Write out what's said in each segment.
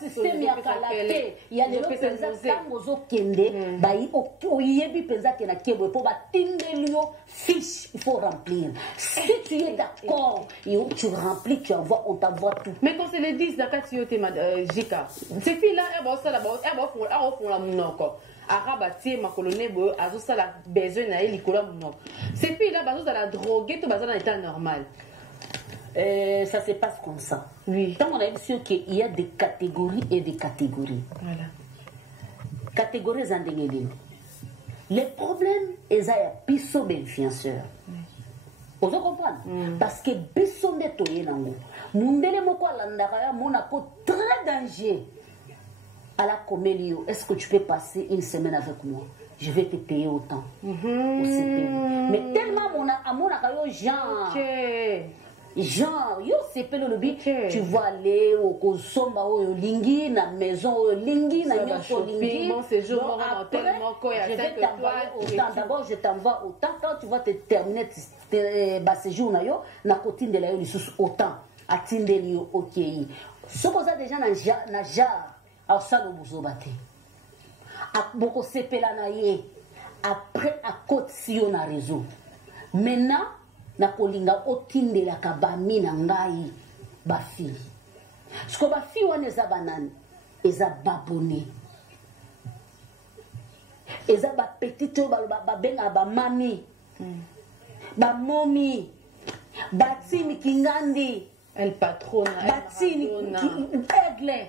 système ya kalate ya lelo penza tango zo kende bai oyebi penza ke na kebo po ba tindelio fiche il faut remplir. Si tu es d'accord, tu remplis, tu envoies, on t'envoie tout. Mais quand c'est les 10 d'accord tu es Jika. Ces filles là elles vont ça là-bas, elles vont la monoko. Arabati ma colonne bo azo ça la besoin na likola monoko. Ces filles là bazo la droguer tout bazana état normal. Ça se passe comme ça. Oui. Tant on a vu qu'il y a des catégories et des catégories. Voilà. Catégories en dégueulé. Les problèmes, ils ont biso d'influenceurs. Vous comprenez? Parce que biso de toye nango. Mundele moko landaka monako très danger. À la comélio, est-ce que tu peux passer une semaine avec moi? Je vais te payer autant. Mais tellement mon akayo genre. Genre, yo c'est le but. Tu vas aller au Kosomba au Lingi, na maison au Lingi, na nyoko Lingi. Bon séjour, je vais t'envoyer autant. D'abord, je t'envoie autant. Quand tu vas te terminer ba séjour na yo, na kotine de la yo lisusu autant. Atinde yo ok. Ce qu'on a déjà na jar, au salon buzobate. Boko sepela na ye. Après à côte si on a réseau. Maintenant na kolinga otinde la kabami na ngai ba fi. Sko ba fi wana eza banani, eza babone. Eza ba petite ba benga ba mami. Ba momi. Ba tini kingandi, elle patronne, batini aigle.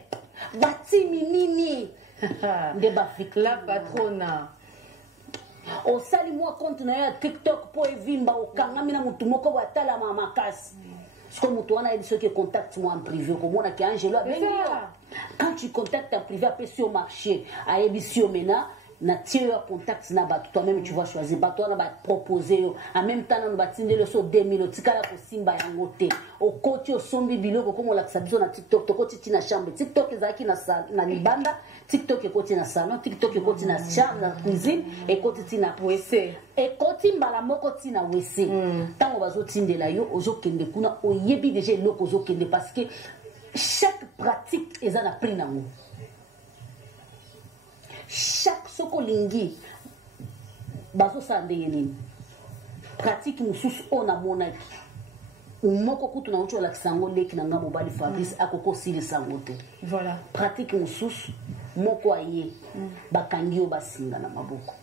Batini nini. De ba fi la patrona. O sali moi compte na TikTok pour evimba o kangami na mutu moko wa tala mama kasi. Parce que mutu wana il ceux qui contactent moi en privé comme on a qui Angelo quand tu contactes en privé après sur marché à Ebisio mena na tiers contact na ba toi-même tu vas choisir ba toi na ba proposer en même temps na ba tinde le so 2000 tikala ko simba yango te o koti o sombi biloko comme la sabiso na TikTok to koti tina chambre TikTok ezaki na libanda TikTok ekoti na salon TikTok ekoti na chambre na cuisine ekoti tina WC ekoti mbala moko tina WC tango bazo tindela yo ozo kende kuna oyebi déjà eloko ozo kende parce que chaque pratique eza na prix nango. Chaque sokolingi bazo sandeye nini pratique mususu ona monaki umoko kutu na ucho la kisango leki na ngamo bali Fabrice akoko sili sangote. Voilà. Pratique mususu moko aye bakangio basinga na maboko.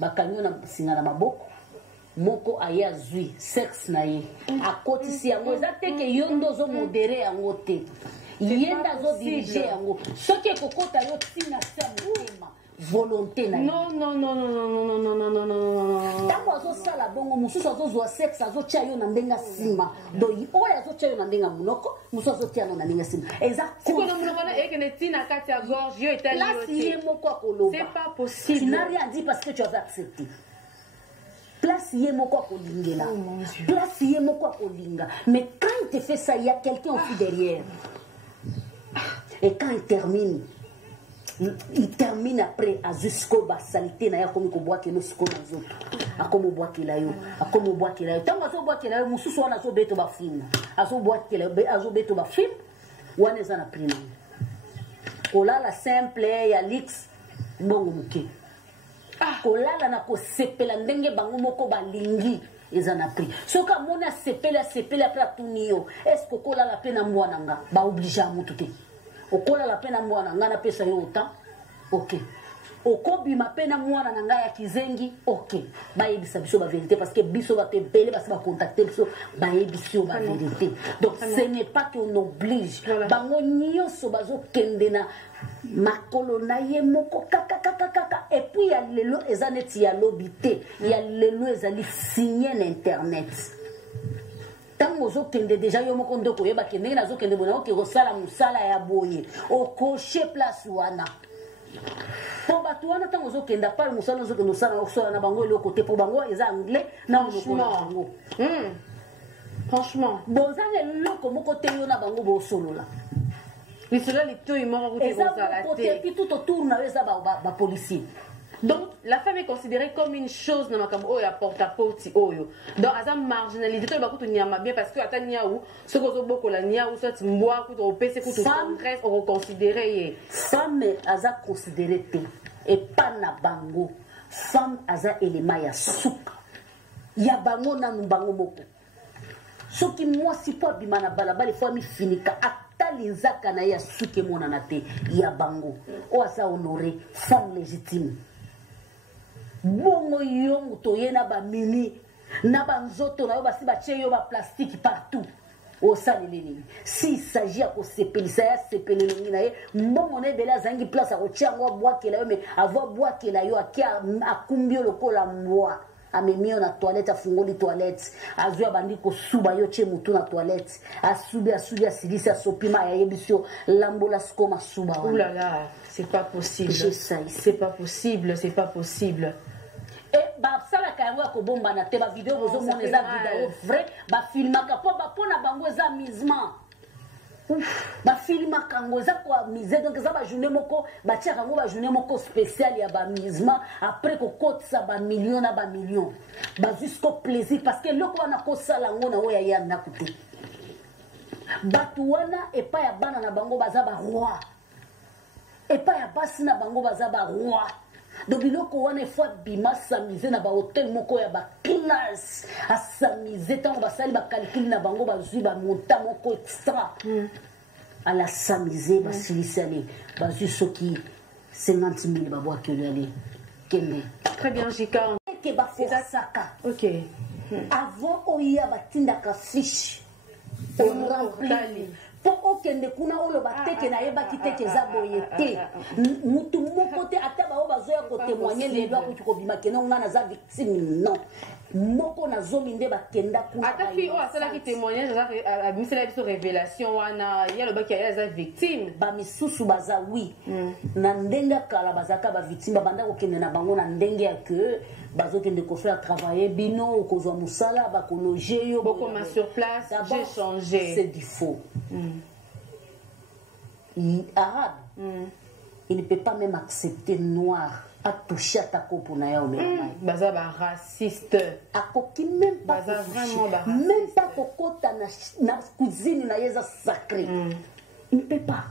Bakangio na singa na maboko moko aye azui sexe na ye akoti si yango ezateke yondo zo modéré yango te. Yenda zo diriger yango soki ekokota yo tina sa motema volonté na non tango azosala bongo mosusu azozwa sexe azotia yo na ndenga nsima do oyo azotia yo na ndenga monoko mosusu azotia no na ndenga nsima ezakona monoko wana ekende tina kati ya gorge yo etali yo te ye moko akoloba c'est pas possible tu n'as rien dit parce que tu avais accepté place ye moko akolingela place ye moko akolinga mais quand il te fait ça il y a quelqu'un aussi derrière. Et quand il termine après à jusqu'au bas salité na ya comme ko bois que no siko na zoto akomo bois que la yo akomo bois que la yo tango zo bois que la yo mususu wana zo beto ba film azo bois que la azo beto ba film wana eza na prix kola la simple ya lix mbongo muke kolala na ko sepela ndenge bango moko balingi eza na prix soka mona sepela après tunio est-ce que kola la pena mwana nga ba obligé mutu te okola la pena mwana nga na pesa yo autant OK okobi ma pena mwana na nga ya kizengi OK ba yebisa biso ba vérité parce que biso ba te belé parce que ba contacter biso ba yebiso ba vérité donc ce n'est pas qu'on oblige bango nyonso bazo kende na makolo na ye moko kaka et puis ya lelo ezaneti ya lobité ya lelo ezali signer l'internet tango zo kende déjà yo moko ndoko yeba kende na zo kende bona oke rosala musala ya boye o cocher place wana po batu wana tango zo kenda pa musala zo kende sala osala na bango le côté po bango eza anglais na bango franchement bozanga loko moko te yo na bango bo solola lisolo lito imama ko te côté puis tout autour na eza ba policier Donc, la femme est considérée comme une chose dans ma oh, ya porte-à-porte, oh, yo. Donc, à sa marginalité, tu vas pas bien parce que à ta niaou, ce que vous beaucoup la niaou, soit moi, que tu pèses, que tu congrès, on considéré. Femme, à sa considérée, et pas na bango. Femme, à sa élément, ya souk. Ya bango na bango moko. Ce qui moi, si pas bimana balaba, les femmes finika. Linzaka na ya suke mona na te ya bango o asa honoré femme légitime bongo yo muto ye na ba mini na ba nzoto na yo basi ba che yo ba plastique partout o saleleni si s'agit à ko sepelisa ya sepeleli na ye mbongo ne bela zangi place a ko tiango boakela yo mais avoir boakela yo akia akumbio lokola mwa amemio na toilette afungoli toilette azwa bandi ko suba yo che mutu na toilette asubi asilisi asopima ya yebisio lambola skoma suba ouh là là c'est pas possible c'est pas possible et ba sala ka yango ko bomba na te ba vidéo bozo mona za vidéo vrai ba filmaka po ba pona bango za misement ba filma kango za kwa mise donc za ba journée moko ba tia kango ba journée moko spécial ya ba misement après ko kotsa ba million na ba million ba jusqu'au plaisir parce que loko wana ko sala ngona oya ya nakuti batu wana e pa ya bana na bango baza ba roi e pa ya basi na bango baza ba roi donc biloko wana faut bima s'amuser na ba hôtel moko ya ba classe à s'amuser tant ba sali ba calcul na bango ba zui ba monta moko extra à la s'amuser ba silisali ba zui soki 50 000 ba boa que aller kende très bien Jika que ba faire saka OK avant oya ba tinda ka fiche on remplit pour okende kuna olo bateke na yeba kiteke za boyete mutu moko te ataba o bazoya ko témoigner les doigts ko tukobima keno ngana za victime non moko na zomi nde bakenda kuna ata fi o asala ki témoignage za misela biso révélation wana ya lo baki ya za victime ba misusu baza oui na ndenga kala bazaka ba victime banda ko kende na bango na ndenge ya que bazokende ko faire travailler bino ko zo musala ba ko loger yo beaucoup sur place j'ai changé c'est du faux arabe il ne peut pas même accepter noir à toucher à ta coupe na ya baza ba raciste akoki même pas baza vraiment ba même pas kokota na cuisine na yeza sacré il ne peut pas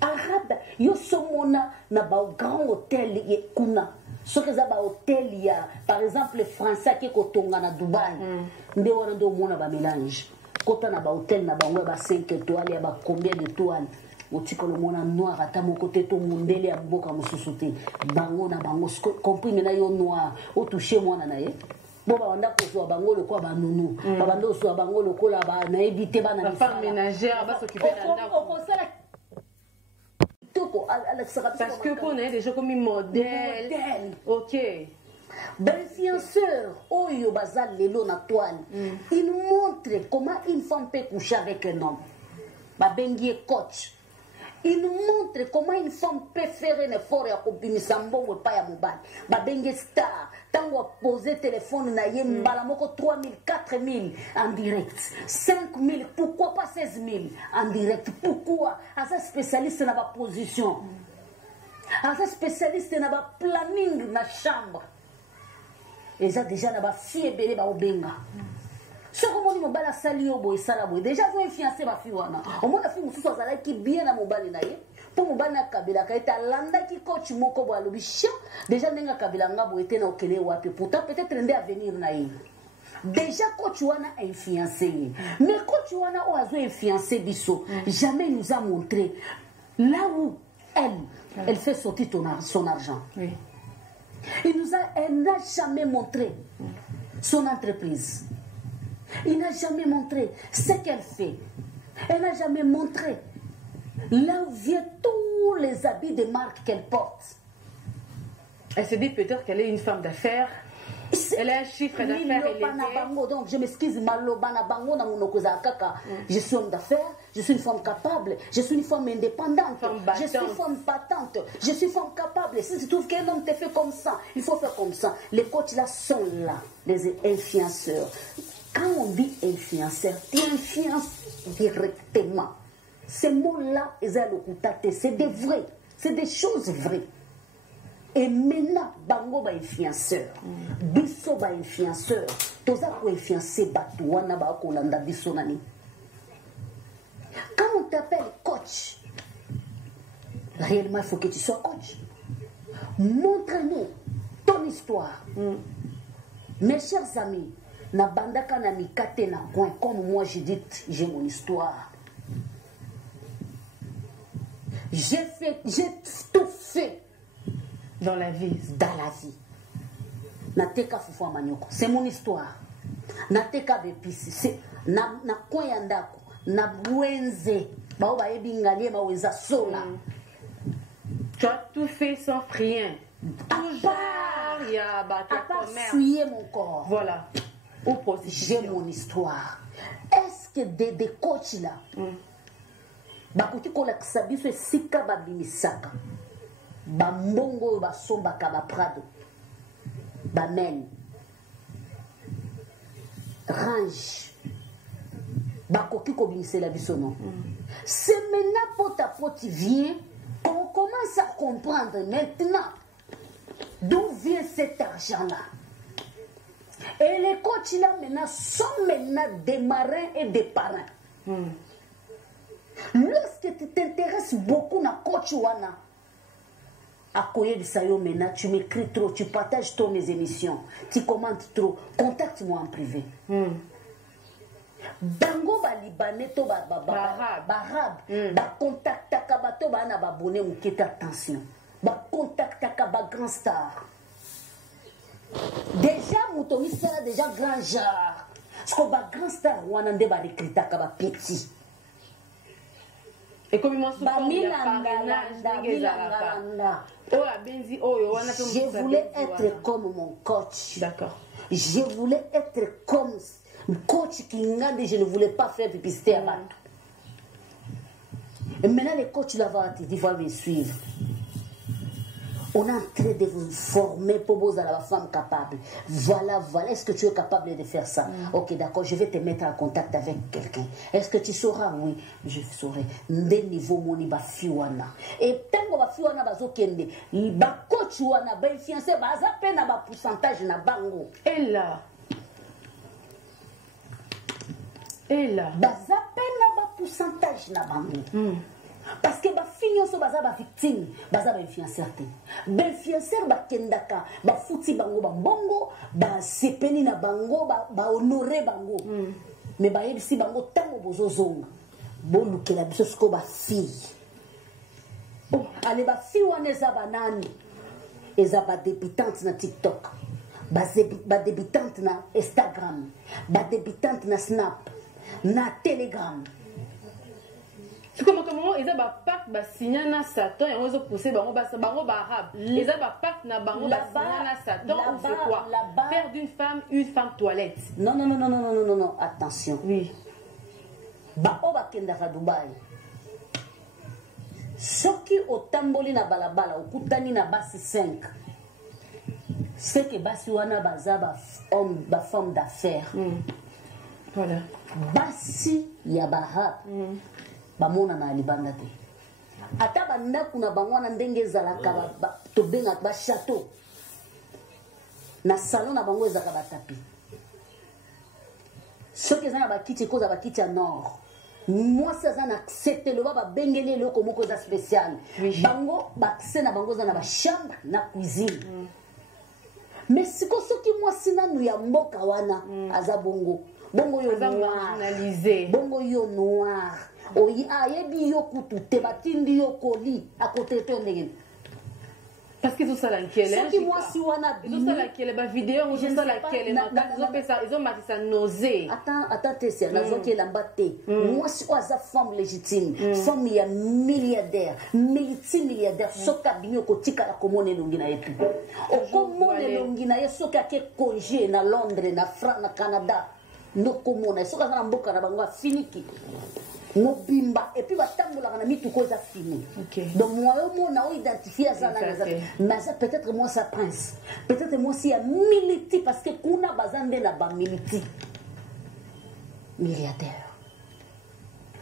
arabe yo somona na ba grand hôtel ye kuna soki eza ba hôtel ya par exemple les français qui kotonga na Dubaï nde wana ndo mona ba mélange kota na ba hôtel na bango ba 5 étoiles ya ba combien d'étoiles otika le mona noir ata moko te to mondele ya mboka mosusu te bango na bango compris na yo noir o toucher mwana na ye bo ba wanda ko so bango le ko ba nunu ba bando so bango le ko la ba na éviter ba na femme ménagère ba s'occuper na ndako parce que pour nous des gens comme modèle OK L'influenceur Oyo Bazal Lelo na toile il montre comment une femme peut coucher avec un homme babengi coach il montre comment une femme peut faire un effort ya kobimisa mbongo pa ya mobali babengi star tango poser téléphone na ye mbala moko 3 000 4 000 en direct 5 000 pourquoi pas 16 000 en direct pourquoi asa spécialiste na ba position asa spécialiste na ba planning na chambre eza déjà na ba fille ebele ba obenga soko moni mobala sali yo boy sala boy déjà zo fiancé ba fille wana o mona fille mususu azala ki bien na mobali na ye po mobali na kabila ka eta landa ki coach moko bo alobi chien déjà nenga kabila nga bo ete na okele wapi pourtant peut-être ndé avenir na ye déjà coach wana influencé mais coach wana o azo influencé biso jamais nous a montré là où elle fait sortir son argent oui. Elle n'a jamais montré son entreprise. Il n'a jamais montré ce qu'elle fait. Elle n'a jamais montré là où viennent tous les habits de marque qu'elle porte. Elle se dit peut-être qu'elle est une femme d'affaires. Elle a un chiffre d'affaires élevé. Donc je m'excuse, je suis homme d'affaires, je suis une femme capable, je suis une femme indépendante, je suis une femme battante, je suis une femme capable. Si tu trouves qu'un homme te fait comme ça, il faut faire comme ça. Les coachs là sont là, les influenceurs. Quand on dit influenceur, tu influences directement. Ces mots-là, c'est des vrais, c'est des choses vraies. Et maintenant, bango ba influenceur. Biso ba influenceur. Toza ko influencer batu wana ba ko landa biso nani. Quand on t'appelle coach, réellement il faut que tu sois coach. Montre-nous ton histoire. Mes chers amis, na bandaka na mikate na coin, comme moi je dis, j'ai mon histoire. J'ai tout fait. Dans la vie. Dans la vie. Nateka fufu manioko. C'est mon histoire. Nateka bepisi. Na coin yandako. Na bwenze. Bao ba ebingalie ba weza sola. Tu as tout fait sans rien. Toujours, il y a commerce. Fouiller mon corps. Voilà. Ou prostitution. J'ai mon histoire. Est-ce que des coachs là, bakuti kola kisabiso esika babimisaka, bambongo basombaka baprado, bamen, range, bakoki kobimisela biso non. C'est maintenant pour ta faute vient qu'on commence à comprendre maintenant d'où vient cet argent-là. Et les coachs là maintenant sont maintenant des marins et des parrains. Lorsque tu t'intéresses beaucoup à coach wana, à Koye Bisayo maintenant, tu m'écris trop, tu partages trop mes émissions, tu commentes trop, contacte-moi en privé. Bango ba libanais to ba arabe ba contactaka bato ba na ba bonné ou qui attention ba contactaka ba grand star déjà mutomi sala déjà grand genre parce que ba grand star wana nde ba recrutaka ba petit et comme moi souvent il y a je voulais être comme mon coach. D'accord. Je voulais être comme coach qui ngande, je ne voulais pas faire publicité à Batou. Et maintenant les coachs là-bas, ils vont me suivre. On est en train de vous former pour vous à la femme capable. Voilà, voilà. Est-ce que tu es capable de faire ça? Ok, d'accord, je vais te mettre en contact avec quelqu'un. Est-ce que tu sauras? Oui, je saurai. Des niveaux moni ba fiwana. Et tant que ba fiwana bazo kende, ba coach wana ba influencer ba za pena ba pourcentage na bango. Et là. Baza pena ba pourcentage na bango. Parce que ba finyo so baza ba victime, baza ba influenceur te. Ba influenceur ba kendaka, ba futi bango ba bongo, ba sepeni na bango, ba honorer bango. Mais ba yebisi bango tango bozozonga. Bo lukela biso sko ba fille. Oh, allez ba fille wana eza banani. Eza ba débutante na TikTok. Ba débutante na Instagram. Ba débutante na Snap. Na Telegram. C'est comme comment ils ont ba pacte ba signer na Satan et on ont poussé bango ba arabe. Ils ont ba pacte na bango ba signer na Satan ou c'est quoi? Faire d'une femme une femme toilette. Non, attention. Oui. Ba oba kenda ka Dubai. Soki otamboli na balabala okutani na basi 5. C'est que basi wana baza ba homme ba femme d'affaires. Voilà. Basi ya bahab. Bamona na libanda te. Ata banda kuna bangwana ndenge ezalaka to benga ba château. Na salon na bango ezaka ba tapis. Soki ezana ba kiti koza ba kiti ya nord. Moi ça na accepter le ba bengele le ko moko za spécial. Bango ba na bango za na ba chambre na cuisine. Mais siko soki moi sina nu ya mboka wana aza bongo. Bongo yo noir. Bongo yo noir. Oyi ayebi yo kutu te batindi yo koli à côté de ndenge. Parce que tout ça là qui est là. Soki moi si wana tout ça là qui est la vidéo ou tout ça là qui est ils ont mis ça nausée. Attends c'est la zone qui est là-bas te. Moi si oza femme légitime, femme ya milliardaire, multimilliardaire soka binyo ko tikala komone longi na yetu. O komone longi na yeso ka ke congé na Londres na France na Canada. No komona soka na mboka na bango finiki. Mobimba et puis batambola na mituko za fini. Donc moi on a identifié ça mais peut-être moi ça prince. Peut-être moi si a militi parce que kuna bazande na ba militi. Milliardaire.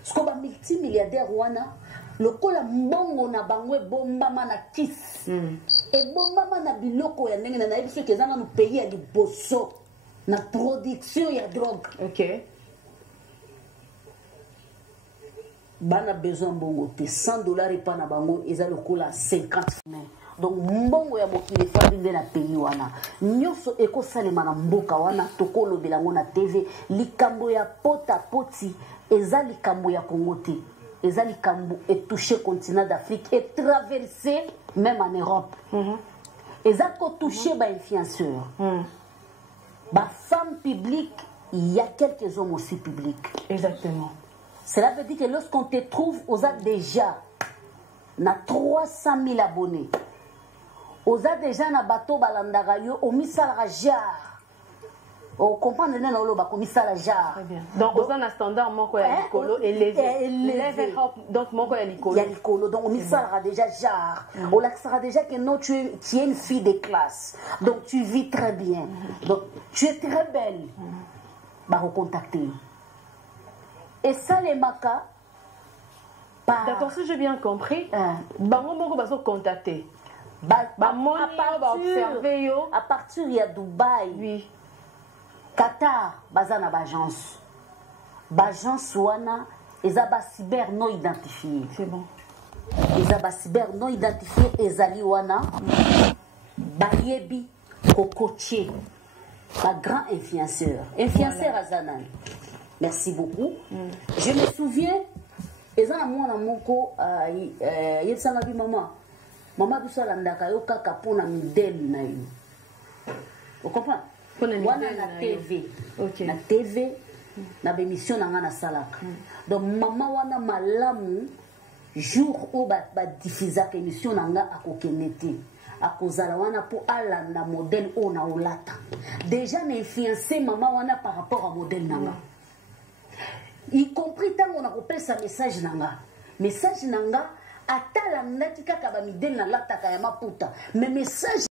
Ce qu'on ba multimilliardaire wana lokola mbongo na bango ebombama na kisi ebombama na biloko ya ndenge na nayebi soki eza nanu pays ya liboso na production ya drogue. Ok. Bana besoin mbongo te $100 epa na bango eza lokola 50. Donc mbongo ya mokili efandi nde na pays wana nyonso ekosalema na mboka wana tokolobela yango na TV. Likambo ya pota poti eza likambo ya Congo te, eza likambo etouché continent d'Afrique et traversé même en Europe. Eza ko touché ba influenceurs, ba femmes publiques, il y a quelques hommes aussi publics. Exactement. Cela veut dire que lorsqu'on te trouve aux a déjà na 300 000 abonnés, aux a déjà na bateau balandaka yo au misala jar. On comprend le nom lo ba ko misala jar. Très bien. Donc aux a standard moko ya likolo élevé. Level up donc moko ya likolo. Ya likolo donc au misala déjà jar. On l'accera déjà que non tu es une fille de classe. Donc tu vis très bien. Donc tu es très belle. Ba recontacter. Et ça les makas. D'accord, si j'ai bien compris, bango moko baso contacter. À partir de Dubaï, oui. Qatar, bazana bagence. Bagence wana, ezaba cyber non identifié. C'est bon. Ezaba cyber non identifié, ezali wana, bayebi, kokoche, ba grand influenceur. Influenceur azanan. Merci beaucoup. Je me souviens, ezana mwana moko, yetsanga bi maman. Maman tout ça landaka yo kaka pona modèle na yo. Vous comprenez? Wana na TV. Okay. Na TV na bémission na ngana salaka. Donc maman wana malamu jour où ba diffuser émission na nga akokenete. Akozala wana po alanda modèle o na olata. Déjà na influencer maman wana par rapport à modèle na nga. Y compris tant on a repéré sa message na nga. Message na nga atala ndaki kaka ba midel na lataka ya maputa mais message